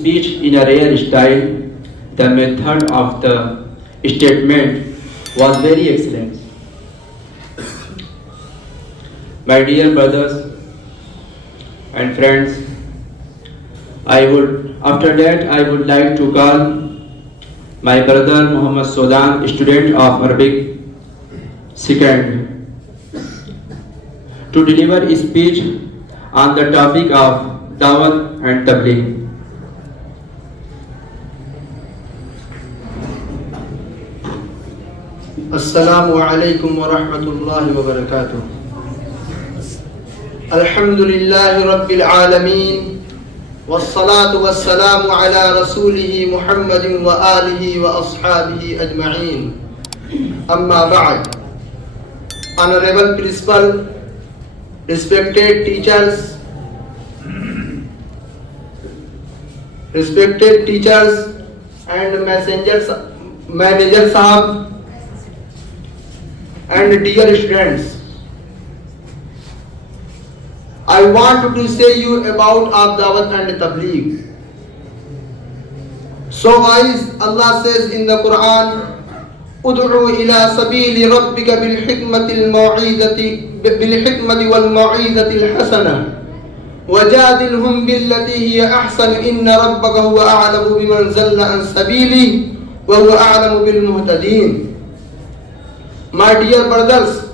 speech in a rare style. The method of the statement was very excellent. My dear brothers and friends, after that I would like to call my brother Muhammad Sodan, student of Arabic second, to deliver a speech on the topic of Dawat and Tabligh. Assalamu alaikum wa rahmatullahi wa barakatuh. Alhamdulillahi rabbil alameen. Wassalatu wassalamu ala rasulihi Muhammadin wa alihi wa ashabihi ajma'een. Amma ba'd. Honorable Principal, respected teachers and manager sahab, and dear students, I want to say you about Dawat and Tabligh. So as Allah says in the Quran, Ud'u ila sabili rabbika bil hikmati wal mau'izati al hasana wajadilhum billati hiya ahsan inna rabbaka huwa a'lamu biman zalla an sabili wa huwa a'lamu bil muhtadin. My dear brothers,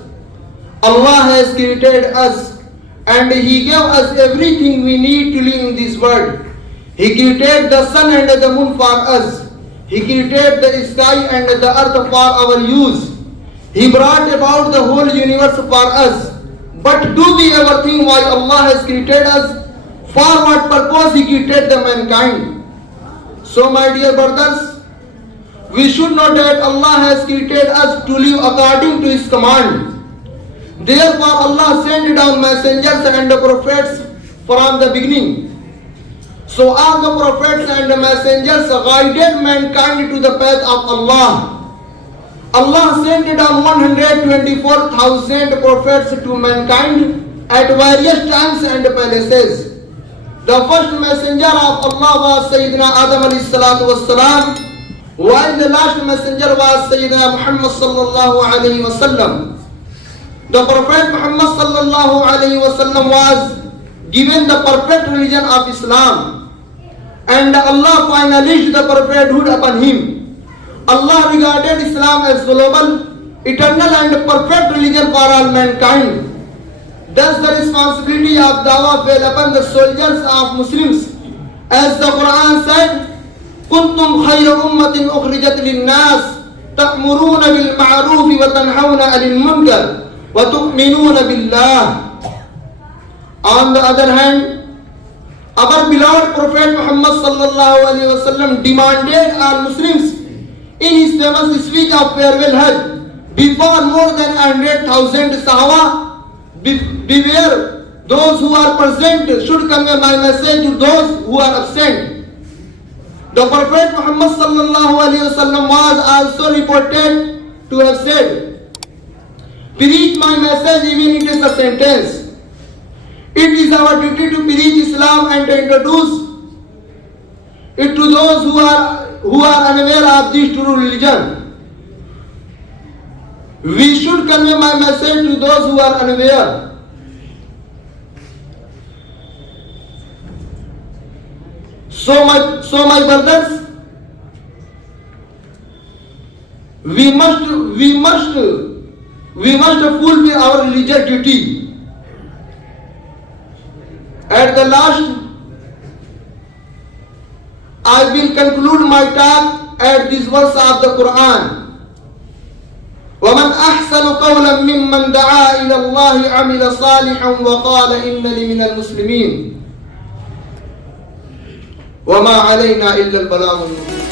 Allah has created us and He gave us everything we need to live in this world. He created the sun and the moon for us. He created the sky and the earth for our use. He brought about the whole universe for us. But do we ever think why Allah has created us? For what purpose He created the mankind? So my dear brothers, we should know that Allah has created us to live according to His command. Therefore Allah sent down messengers and the prophets from the beginning. So all the prophets and the messengers guided mankind to the path of Allah. Allah sent down 124,000 prophets to mankind at various times and places. The first messenger of Allah was Sayyidina Adam alayhi salatu wassalam, while the last messenger was Sayyidina Muhammad sallallahu alayhi wa sallam. The Prophet Muhammad sallallahu alayhi wa sallam was given the perfect religion of Islam, and Allah finalized the prophethood upon him. Allah regarded Islam as global, eternal and perfect religion for all mankind. Thus the responsibility of dawah fell upon the soldiers of Muslims. As the Quran said, كنتم خير أمة أخرجت للناس تأمرون بالمعروف وتنهون عن المنكر وتؤمنون بالله. On the other hand, our beloved Prophet Muhammad sallallahu alaihi wasallam demanded all Muslims in his famous speech of farewell Hajj before more than 100,000 Sahaba, beware, those who are present should convey my message to those who are absent. The Prophet Muhammad sallallahu alaihi wasallam was also reported to have said, preach my message even it is a sentence. It is our duty to preach Islam and to introduce it to those who are unaware of this true religion. We should convey my message to those who are unaware. So my brothers, we must fulfill our religious duty. At the last, I will conclude my talk at this verse of the Quran. وَمَنْ أَحْسَنُ قَوْلًا مِّمَّنْ دَعَا إِلَى اللَّهِ عَمِلَ صَالِحًا وَقَالَ إِنَّنِي مِنَ الْمُسْلِمِينَ وَمَا عَلَيْنَا إِلَّا الْبَلَاغُ الْمُبِينُ.